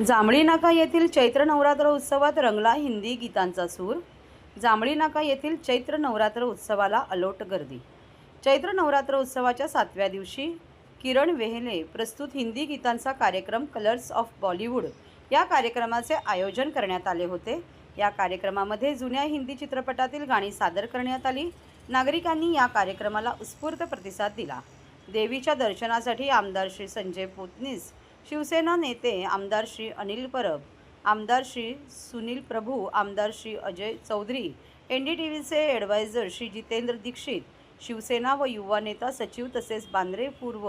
जांभळी नाका येथील चैत्र नवरात्र उत्सवात रंगला हिंदी गीतांचा सूर। जांभळी नाका येथील चैत्र नवरात्र उत्सवाला अलोट गर्दी। चैत्र नवरात्र उत्सवाच्या 7व्या दिवशी किरण वेहेले प्रस्तुत हिंदी गीतांचा कार्यक्रम कलर्स ऑफ बॉलिवूड या कार्यक्रमाचे आयोजन करण्यात आले होते। या कार्यक्रमामध्ये जुन्या हिंदी चित्रपटातील गाणी सादर करण्यात आली। नागरिकांनी या कार्यक्रमाला उत्स्फूर्त प्रतिसाद दिला। देवीच्या दर्शनासाठी आमदार श्री संजय पोतनीस, शिवसेना नेते आमदार श्री अनिल परब, आमदार श्री सुनील प्रभू, आमदार श्री अजय चौधरी, NDTVचे ॲडवायझर श्री जितेंद्र दीक्षित, शिवसेना व युवा नेता सचिव तसेच बांद्रे पूर्व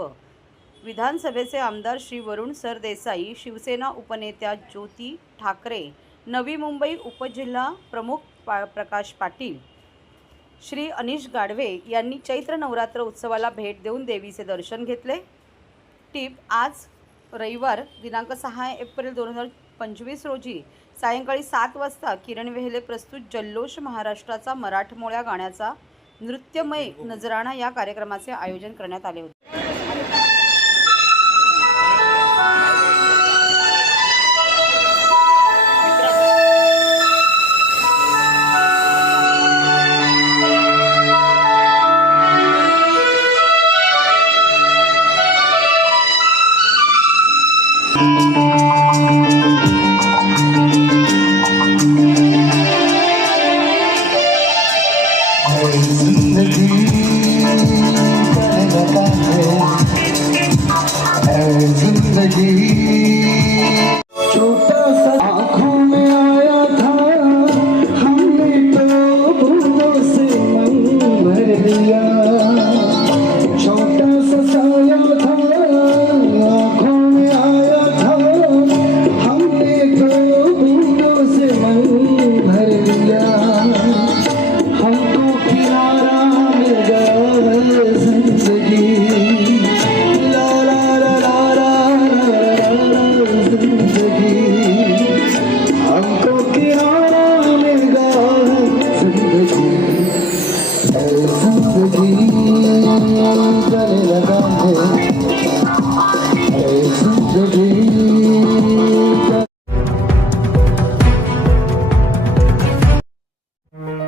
विधानसभेचे आमदार श्री वरुण सरदेसाई, शिवसेना उपनेत्या ज्योती ठाकरे, नवी मुंबई उपजिल्हा प्रमुख प्रकाश पाटील, श्री अनिश गाडवे यांनी चैत्र नवरात्र उत्सवाला भेट देऊन देवीचे दर्शन घेतले। टिप: आज रविवार दिनांक 6 एप्रिल 2025 रोजी सायंकाळी 7 वाजता किरण वेहेले प्रस्तुत जल्लोष महाराष्ट्राचा मराठमोळ्या गाण्याचा नृत्यमय नजराणा या कार्यक्रमाचे आयोजन करण्यात आले होते।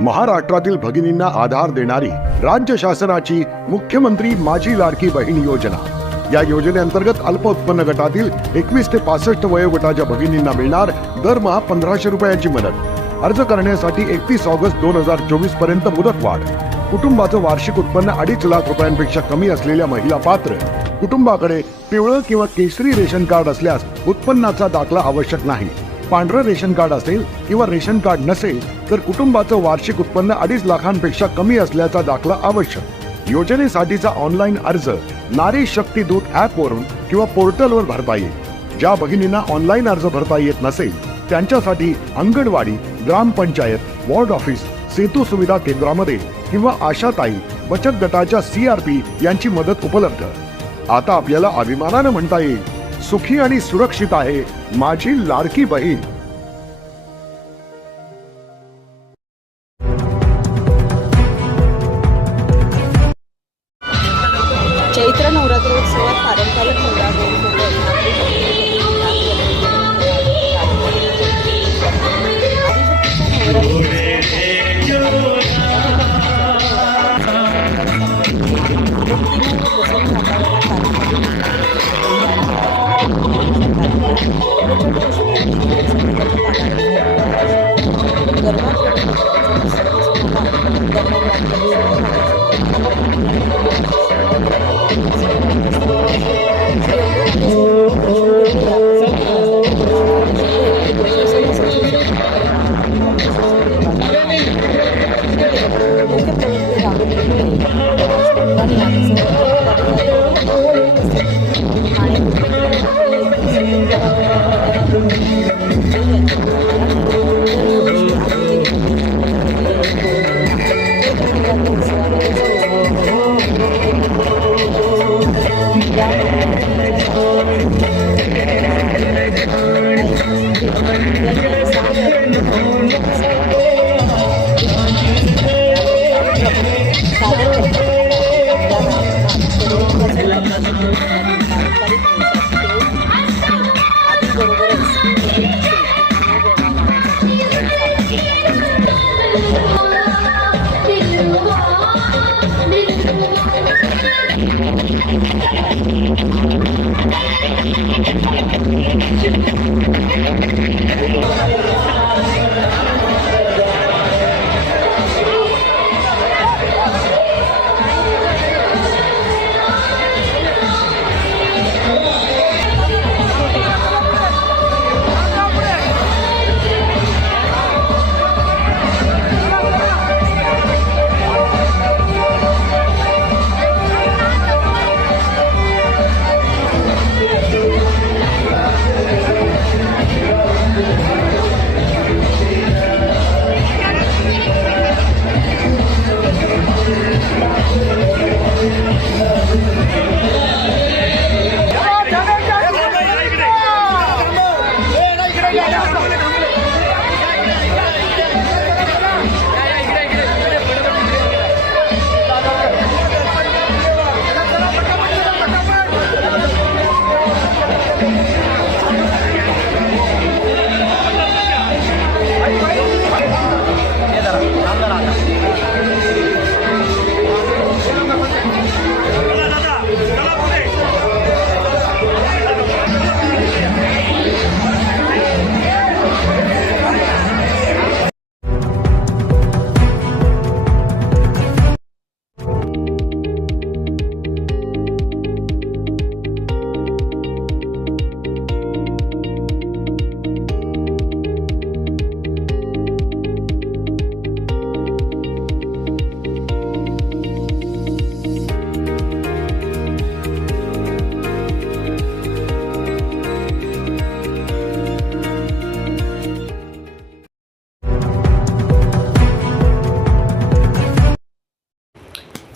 महाराष्ट्रातील भगिनींना आधार देणारी राज्य शासनाची मुख्यमंत्री माझी लाडकी बहीण योजना। या योजनेअंतर्गत अल्प उत्पन्न गटातील 21 ते 65 वयोगटाच्या भगिनींना मिळणार दरमहा 1500 रुपयांची मदत। अर्ज करण्यासाठी 31 ऑगस्ट 2024 पर्यंत मुदतवाढ। कुटुंबाचं वार्षिक उत्पन्न 2.5 लाख रुपयांपेक्षा कमी असलेल्या महिला पात्र। कुटुंबाकडे पिवळं किंवा केसरी रेशन कार्ड असल्यास उत्पन्नाचा दाखला आवश्यक नाही। पांढरं रेशन कार्ड असेल किंवा रेशन कार्ड नसेल तर कुटुंबाचं वार्षिक उत्पन्न 2.5 लाखांपेक्षा कमी असल्याचा दाखला आवश्यक। योजनेसाठीचा ऑनलाईन अर्ज नारी शक्ती दूत ॲपवरून किंवा पोर्टलवर भरता येईल। ज्या भगिनींना ऑनलाईन अर्ज भरता येत नसेल त्यांच्यासाठी अंगणवाडी, ग्रामपंचायत, वॉर्ड ऑफिस, सेतू सुविधा केंद्रामध्ये किंवा आशाताई बचत गटाच्या CRP यांची मदत उपलब्ध। आता आपल्याला अभिमानाने म्हणता येईल, सुखी आणि सुरक्षित आहे माझी लाडकी बहीण। चैत्र नवरात्रोत्सवात पारंपरिक पारंपरिक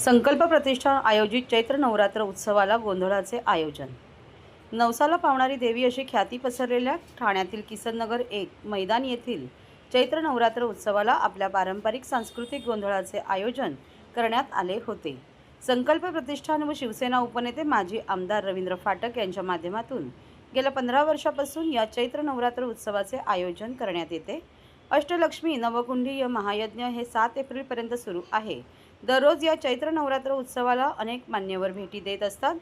संकल्प प्रतिष्ठान आयोजित चैत्र नवरात्र उत्सवाला गोंधळाचे आयोजन. नवसाला पावणारी देवी अशी ख्याती पसरलेल्या ठाण्यातील किसननगर 1 मैदान येथील चैत्र नवरात्र उत्सवाला आपल्या पारंपरिक सांस्कृतिक गोंधळाचे आयोजन करण्यात आले होते. संकल्प प्रतिष्ठान व शिवसेना उपनेते माजी आमदार रवींद्र फाटक यांच्या माध्यमातून गेल्या 15 वर्षापासून या चैत्र नवरात्र उत्सवाचे आयोजन करण्यात येते. अष्टलक्ष्मी नवकुंडीय महायज्ञ हे 7 एप्रिलपर्यंत सुरू आहे. दररोज या चैत्र नवरात्र उत्सवाला अनेक मान्यवर भेटी देत असतात.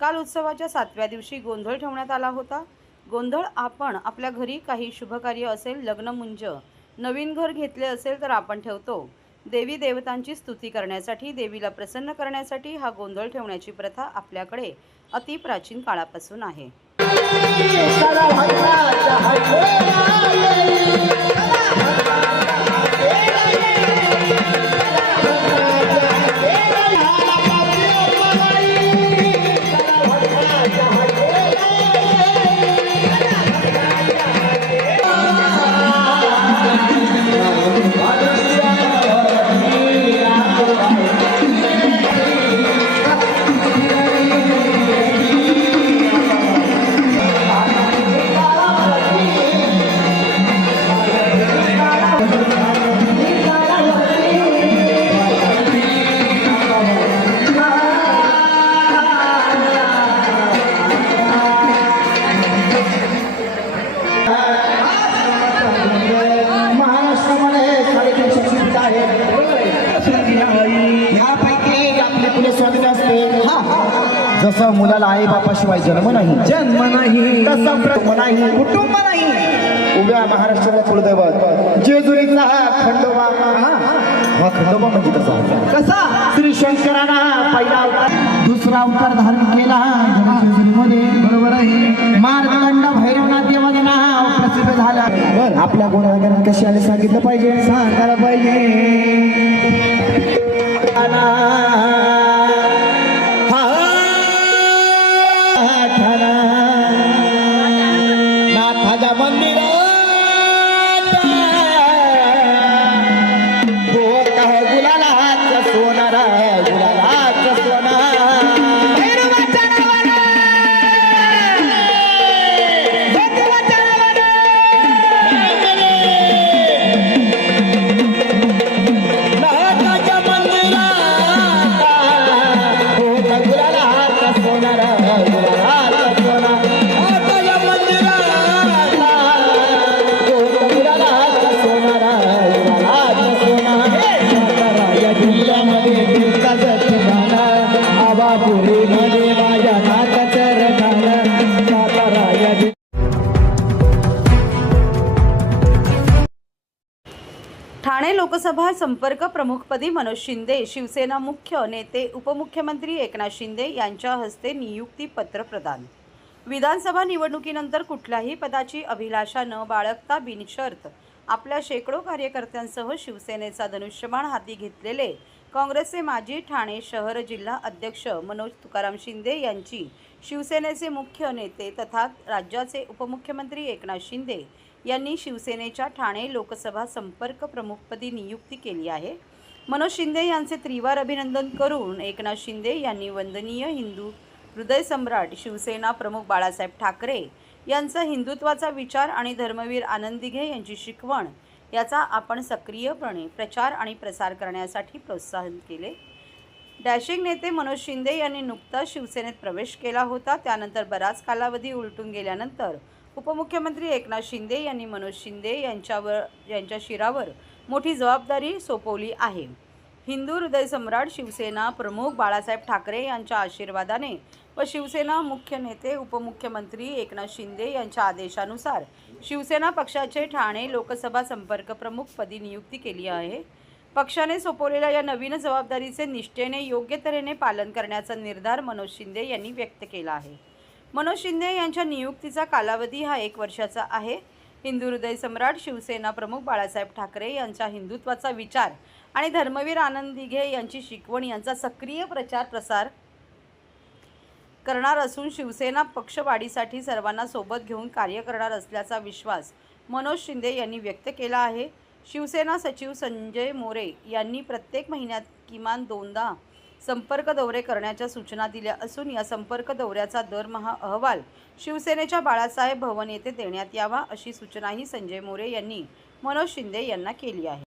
काल उत्सवाच्या 7व्या दिवशी गोंधळ ठेवण्यात आला होता. गोंधळ आपण आपल्या घरी काही शुभकार्य असेल, लग्नमुंज, नवीन घर घेतले असेल तर आपण ठेवतो. देवी देवतांची स्तुती करण्यासाठी, देवीला प्रसन्न करण्यासाठी हा गोंधळ ठेवण्याची प्रथा आपल्याकडे अति प्राचीन काळापासून आहे. जसं मुलाला आई बापाशिवाय जन्म नाही तसं कुटुंब नाही. उभ्या महाराष्ट्राला कुलदैवत जेजुरीचा हा खंडोबा. हा खंडोबा म्हणजे कसा श्री शंकराना पहिला अवतार, दुसरा अवतार धारण केला जेजुरीमध्ये. बरोबर आहे. मार्तंड भैरवनाथ देवाचे नाव प्रसिद्ध झालं. आपल्या गुणागारात कशी आले सांगितलं पाहिजे, सांगायला पाहिजे. नाथाच्या मंदिरात होत आहे गुलालाचं सोनार, गुलालाचं सोनार. नाथाच्या मंदिरात होत गुलालाचं सोनार, गुलालाचं सोनार. आवा पुरी लोकसभा संपर्क प्रमुखपदी मनोज शिंदे, शिवसेना मुख्य नेते उपमुख्यमंत्री एकनाथ शिंदे यांच्या हस्ते नियुक्तीपत्र प्रदान. विधानसभा निवडणुकीनंतर कुठल्याही पदाची अभिलाषा न बाळगता बिनशर्त आपल्या शेकडो कार्यकर्त्यांसह शिवसेनेचा धनुष्यबाण हाती घेतलेले काँग्रेसचे माजी ठाणे शहर जिल्हा अध्यक्ष मनोज तुकाराम शिंदे यांची शिवसेनेचे मुख्य नेते तथा राज्याचे उपमुख्यमंत्री एकनाथ शिंदे यांनी शिवसेनेच्या ठाणे लोकसभा संपर्क प्रमुखपदी नियुक्ती केली आहे. मनोज शिंदे यांचे त्रिवार अभिनंदन करून एकनाथ शिंदे यांनी वंदनीय हिंदू हृदय सम्राट शिवसेना प्रमुख बाळासाहेब ठाकरे यांचा हिंदुत्वाचा विचार आणि धर्मवीर आनंद दिघे यांची शिकवण याचा आपण सक्रियपणे प्रचार आणि प्रसार करण्यासाठी प्रोत्साहन केले. डॅशिंग नेते मनोज शिंदे यांनी नुकताच शिवसेनेत प्रवेश केला होता. त्यानंतर बराच कालावधी उलटून गेल्यानंतर उपमुख्यमंत्री एकनाथ शिंदे यांनी मनोज शिंदे यांच्या शिरावर मोठी जबाबदारी सोपवली आहे. हिंदू हृदय सम्राट शिवसेना प्रमुख बाळासाहेब ठाकरे यांच्या आशीर्वादाने व शिवसेना मुख्य नेते उपमुख्यमंत्री एकनाथ शिंदे यांच्या आदेशानुसार शिवसेना पक्षाचे ठाणे लोकसभा संपर्क प्रमुखपदी नियुक्ती केली आहे. पक्षाने सोपवलेल्या या नवीन जबाबदारीचे निष्ठेने योग्य तऱ्हेने पालन करण्याचा निर्धार मनोज शिंदे यांनी व्यक्त केला आहे. मनोज शिंदे यांच्या नियुक्तीचा कालावधी हा 1 वर्षाचा आहे. हिंदू हृदय सम्राट शिवसेना प्रमुख बाळासाहेब ठाकरे यांचा हिंदुत्वाचा विचार आणि धर्मवीर आनंद दिघे यांची शिकवण यांचा सक्रिय प्रचार प्रसार करणार असून शिवसेना पक्षवाढीसाठी सर्वांना सोबत घेऊन कार्य करणार असल्याचा विश्वास मनोज शिंदे यांनी व्यक्त केला आहे. शिवसेना सचिव संजय मोरे यांनी प्रत्येक महिन्यात किमान 2दा संपर्क दौरे करण्याच्या सूचना दिल्या असून या संपर्क दौऱ्याचा दरमहा अहवाल शिवसेनेच्या बाळासाहेब भवन येथे देण्यात यावा अशी सूचनाही संजय मोरे यांनी मनोज शिंदे यांना केली आहे.